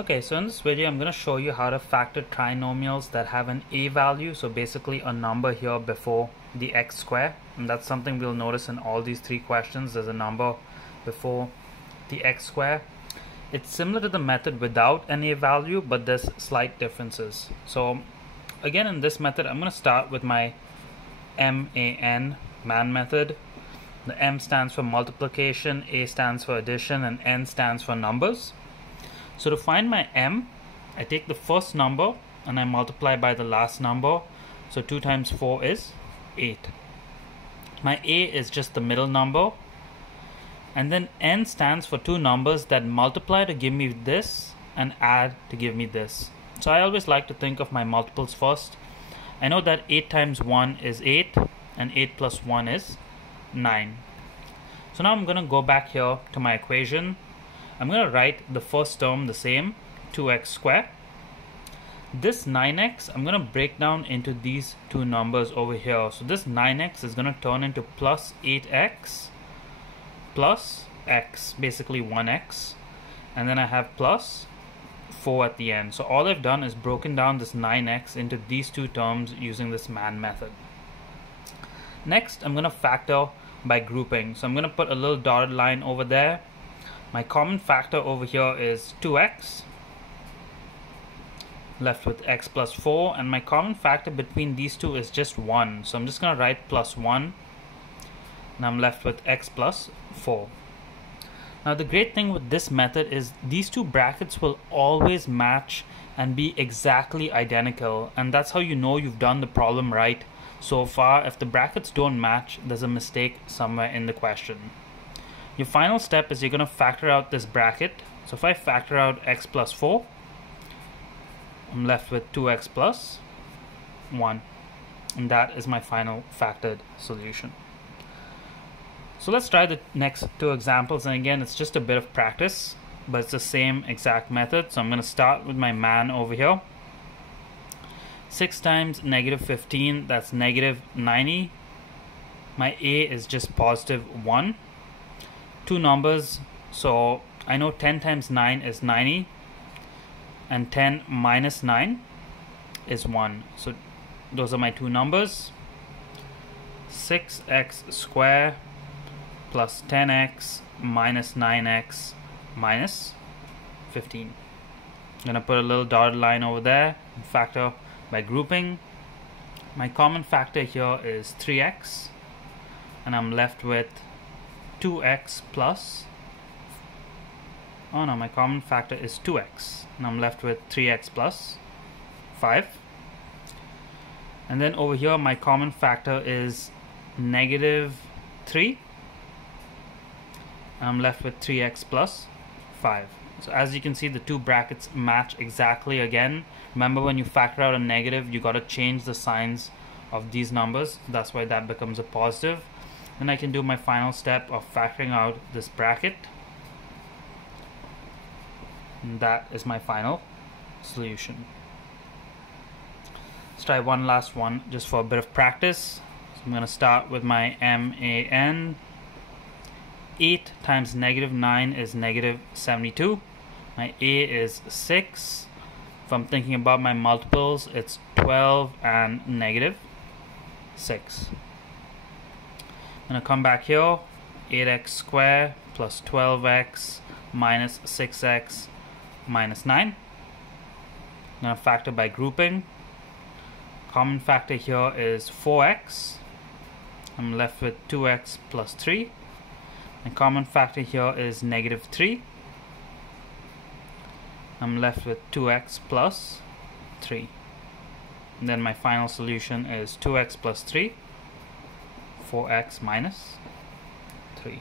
Okay, so in this video I'm going to show you how to factor trinomials that have an a value, so basically a number here before the x square, and that's something we'll notice in all these three questions. There's a number before the x square. It's similar to the method without an a value, but there's slight differences. So again, in this method I'm going to start with my MAN method. The M stands for multiplication, A stands for addition, and N stands for numbers. So to find my M, I take the first number and I multiply by the last number. So 2 times 4 is 8. My A is just the middle number. And then N stands for two numbers that multiply to give me this and add to give me this. So I always like to think of my multiples first. I know that 8 times 1 is 8 and 8 plus 1 is 9. So now I'm going to go back here to my equation. I'm going to write the first term the same, 2x squared. This 9x, I'm going to break down into these two numbers over here. So this 9x is going to turn into plus 8x plus x, basically 1x. And then I have plus 4 at the end. So all I've done is broken down this 9x into these two terms using this MAN method. Next, I'm going to factor by grouping. So I'm going to put a little dotted line over there. My common factor over here is 2x, left with x plus 4, and my common factor between these two is just 1. So I'm just going to write plus 1, and I'm left with x plus 4. Now the great thing with this method is these two brackets will always match and be exactly identical, and that's how you know you've done the problem right so far. If the brackets don't match, there's a mistake somewhere in the question. Your final step is you're going to factor out this bracket. So if I factor out x plus 4, I'm left with 2x plus 1. And that is my final factored solution. So let's try the next two examples. And again, it's just a bit of practice, but it's the same exact method. So I'm going to start with my MAN over here. 6 times negative 15, that's negative 90. My A is just positive 1. Two numbers, so I know 10 times 9 is 90 and 10 minus 9 is 1. So those are my two numbers. 6x squared plus 10x minus 9x minus 15. I'm going to put a little dotted line over there and factor by grouping. My common factor here is 3x, and I'm left with 2x plus, my common factor is 2x, and I'm left with 3x plus 5. And then over here my common factor is negative 3, and I'm left with 3x plus 5. So as you can see, the two brackets match exactly again. Remember, when you factor out a negative, you got to change the signs of these numbers. That's why that becomes a positive. Then I can do my final step of factoring out this bracket. And that is my final solution. Let's try one last one just for a bit of practice. So I'm going to start with my MAN. 8 times negative 9 is negative 72. My A is 6. If I'm thinking about my multiples, it's 12 and negative 6. I'm going to come back here, 8x squared plus 12x minus 6x minus 9. I'm going to factor by grouping. Common factor here is 4x. I'm left with 2x plus 3. And common factor here is negative 3. I'm left with 2x plus 3. And then my final solution is 2x plus 3. 4x minus 3.